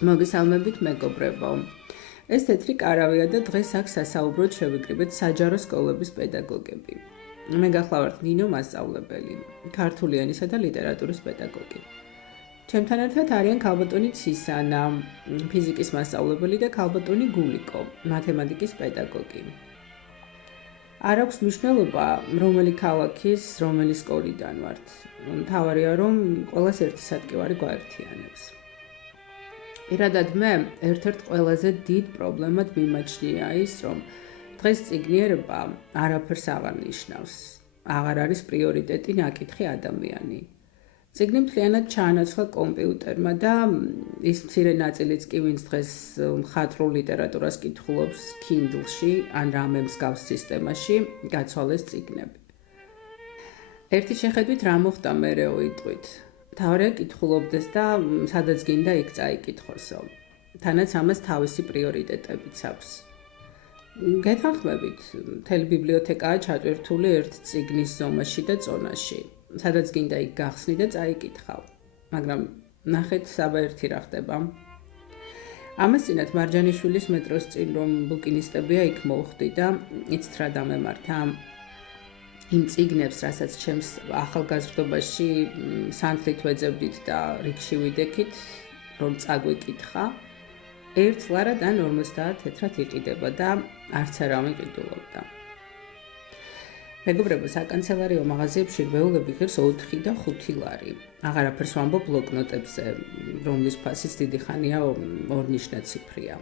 მოგესალმებით მეგობრებო. ეს თეთრი კარავია და დღეს აქ სასაუბროდ შევიკრიბეთ საჯარო სკოლების პედაგოგები. მე გახლავართ ნინო მასწავლებელი, ქართული ენისა და ლიტერატურის პედაგოგი. ჩემთან ერთად არიან ქალბატონი ცისანა, ფიზიკის მასწავლებელი და ქალბატონი გულიკო, მათემატიკის პედაგოგი. არ აქვს მნიშვნელობა, რომელი ქალაქის, რომელი სკოლიდან ვართ. მთავარია, რომ ყველას ერთი სადგევარი გვაერთიანებს. პირადად მე ერთ-ერთ ყველაზე დიდ პრობლემად მიმაჩნია ის, რომ დღეს წიგნიერება არაფერს აღარ ნიშნავს. აღარ არის პრიორიტეტი ნაკითხი ადამიანი. წიგნი მთლიანად ჩაანაცვლა კომპიუტერმა და ის მცირე ნაწილიც კი, ვინც დღეს მხატვრულ ლიტერატურას კითხულობს Kindle-ში ან რამე მსგავს სისტემაში, გაცვალეს წიგნები. ერთი შეხედვით რა მოხდა მერეო იტყვით. მთავარია კითხულობდეს და სადაც გინდა იქ წაიკითხოსო. თანაც ამას თავისი პრიორიტეტებიც აქვს. გეთანხმებით, მთელი ბიბლიოთეკაა ჩატვირთული ერთ წიგნის ზომაში და წონაში. სადაც გინდა იქ გახსნი და წაიკითხავ. მაგრამ ნახეთ საბა ერთი რა ხდება. ამასწინათ მარჯანიშვილის მეტროს წინ რომ ბუკინისტებია იქ მოვხდი და იცით რა დამემართა. იმ წიგნებს, რასაც ჩემს ახალგაზრდობაში სანთლით ვეძებდით და რიგში ვიდექით, რომ წაგვეკითხა, ერთ ლარად ან 50 თეთრად იყიდება და არც არავინ ყიდულობდა. მეგობრებო, საკანცელარიო მაღაზიებში რვეულები ღირს 4 და 5 ლარი. აღარაფერს ვამბობ ბლოკნოტებზე, რომლის ფასიც დიდი ხანია ორნიშნაციფრია.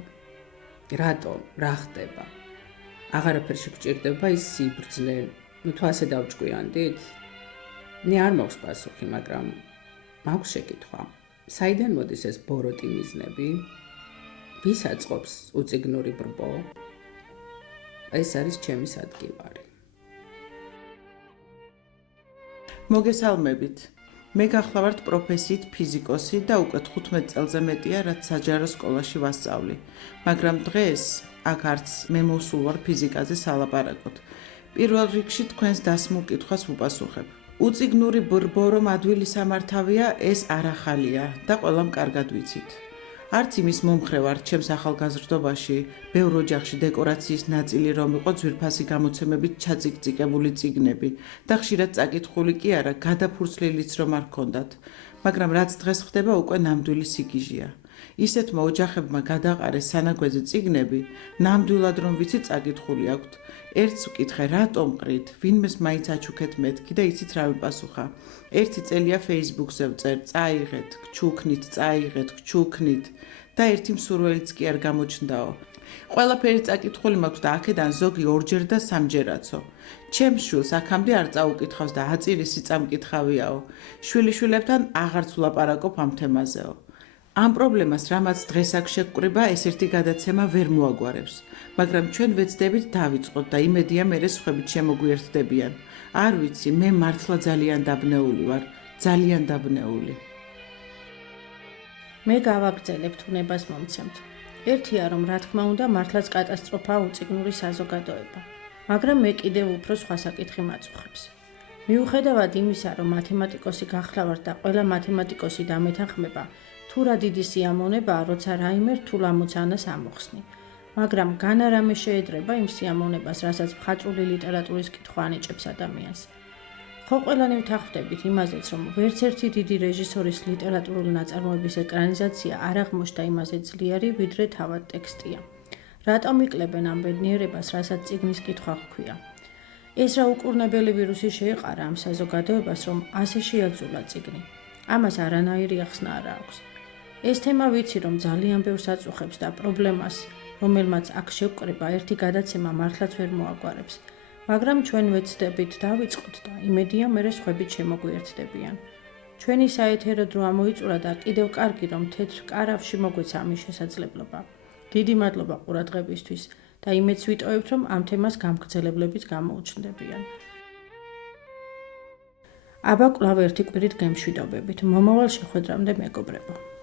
რატო? რა ხდება? აღარაფერში გჭირდება ის სიბრძნე. თუ ასე დავჭკვიანდით? მე არ მაქვს პასუხი, მაგრამ მაქვს შეკითხვა. საიდან მოდის ეს ბოროტი მიზნები? ვის აწყობს უწიგნური ბრბო? ეს არის ჩემი სადგივარი. მოგესალმებით. მე გახლავართ პროფესიით ფიზიკოსი და უკვე 15 წელზე მეტია, რაც საჯარო სკოლაში ვასწავლი. მაგრამ დღეს აქ არც მე მოსულ ვარ ფიზიკაზე სალაპარაკოდ. პირველ რიგში თქვენს დასმულ კითხვას ვუპასუხებ. უწიგნური ბრბო რომ ადვილი სამართავია, ეს არ ახალია და ყველამ კარგად ვიცით. არც იმის მომხრე ვარ ჩემს ახალგაზრდობაში, ბევრ ოჯახში დეკორაციის ნაწილი რომ იყო ძვირფასი გამოცემებით ჩაწიკწიკებული წიგნები და ხშირად წაკითხული კი არა, გადაფურცლილიც რომ არ ჰქონდათ. მაგრამ რაც დღეს ხდება, უკვე ნამდვილი სიგიჟეა. ისეთმა ოჯახებმა გადაყარეს სანაგვეზე წიგნები, ნამდვილად რომ ვიცი წაკითხული აქვთ. ერთს ვკითხე, რატომ ყრით, ვინმეს მაინც აჩუქეთ მეთქი და იცით რა ვიპასუხა. ერთი წელია Facebook-ზე ვწერ, წაიღეთ, გჩუქნით, წაიღეთ, გჩუქნით და ერთი მსურველიც კი არ გამოჩნდაო. ყველაფერი წაკითხული მაქვს და აქედან ზოგი 2-ჯერ და 3-ჯერაცო. ჩემს შვილს აქამდე არ წაუკითხავს და აწირისი წამკითხავიაო. შვილიშვილებთან აღარც ვლაპარაკობ ამ თემაზეო. ამ პრობლემას, რამაც დღეს აქ შეგკვრება, ეს ერთი გადაცემა ვერ მოაგვარებს. მაგრამ ჩვენ ვეცდებით დავიწყოთ და იმედია მერე სხვებით შემოგვიერთდებიან. არ ვიცი, მე მართლა ძალიან დაბნეული ვარ, ძალიან დაბნეული. მე გავაგრძელებ თუნებას მომცემთ. ერთია რომ რა თქმა უნდა მართლაც კატასტროფაა უწიგნური საზოგადოება. მაგრამ მე კიდევ უფრო სხვა საკითხი მაწუხებს. მიუხედავად იმისა, რომ მათემატიკოსი გახლავართ და ყველა მათემატიკოსი დამეთანხმება, თუ რა დიდი სიამოვნებაა, როცა რაიმე რთულ ამოცანას ამოხსნი. მაგრამ განა რამე შეედრება იმ სიამოვნებას, რასაც მხატვრული ლიტერატურის კითხვა ანიჭებს ადამიანს. ხო ყველანი ვთანხმდებით იმაზეც, რომ ვერც ერთი დიდი რეჟისორის ლიტერატურული ნაწარმოების ეკრანიზაცია არ აღმოჩნდა იმაზე ძლიერი, ვიდრე თავად ტექსტია. რატომ იკლებენ ამ ბედნიერებას, რასაც წიგნის კითხვა ჰქვია? ეს რა უკურნებელი ვირუსი შეეყარა ამ საზოგადოებას, რომ ასე შეაძულა წიგნი. ამას არანაირი ახსნა არ აქვს. ეს თემა ვიცი, რომ ძალიან ბევრს აწუხებს და პრობლემას, რომელმაც აქ შევკრება, ერთი გადაცემა მართლაც ვერ მოაგვარებს. მაგრამ ჩვენ ვეცდებით დავიწყოთ და იმედია მერე სხვებით შემოგვიერთდებიან. ჩვენი საეთერო დრო ამოიწურა და კიდევ კარგი რომ თეთრ კარავში მოგვეცა ამის შესაძლებლობა. დიდი მადლობა ყურადღებისთვის და იმედს ვიტოვებთ, რომ ამ თემას გამგრძელებლებიც გამოუჩნდებიან. აბა კვლავ ერთი კვირით გემშვიდობებით. მომავალ შეხვედრამდე მეგობრებო.